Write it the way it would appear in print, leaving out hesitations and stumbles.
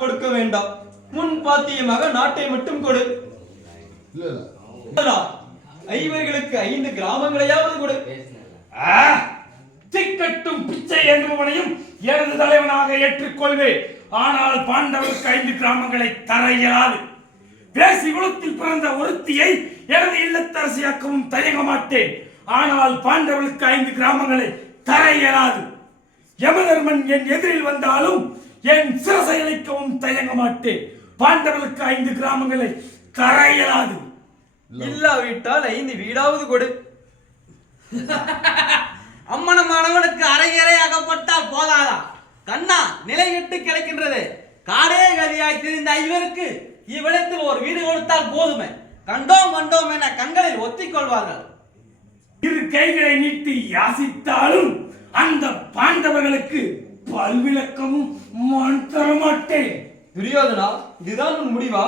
கொடுக்க வேண்டாம், முன் பாத்தியமாக நாட்டை மட்டும் கொடு. ஐவர்களுக்கு 5 கிராமங்களையாவது கொடு. திக்கட்டும் பிச்சை என்பவனையும் எனது தலைவனாக ஏற்றுக்கொள்வேன். ஆனால் பாண்டவருக்கு 5 கிராமங்களை தர இயலாது. பேசி குலத்தில் பிறந்த ஒருத்தியை எனது இல்லத்தரசியாக்கவும் தயங்க மாட்டேன். ஆனால் பாண்டவர்களுக்கு 5 கிராமங்களை தர இயலாது. யமதர்மன் என் எதிரில் வந்தாலும் என் சிரசை அழைக்கவும் தயங்க மாட்டேன். பாண்டவர்களுக்கு 5 கிராமங்களை தர இயலாது. இல்லாவிட்டால் 5 வீடாவது கொடு. அம்மனமானவனுக்கு அரையறை அகப்பட்டால் போதாதா? கண்ணா, நிலையிட்டு கிடைக்கின்றது. காடே கதியாய் திரிந்த ஐவருக்கு இவ்விடத்தில் ஒரு வீடு கொடுத்தால் போதுமே. கண்டோம் கண்டோம் என கண்களில் ஒத்திக்கொள்வார்கள். 2 கைகளை நீட்டி யாசித்தாலும் அந்த பாண்டவர்களுக்கு பல்விளக்கமும் தர மாட்டேன். துரியோதனா, இதுதான் உன் முடிவா?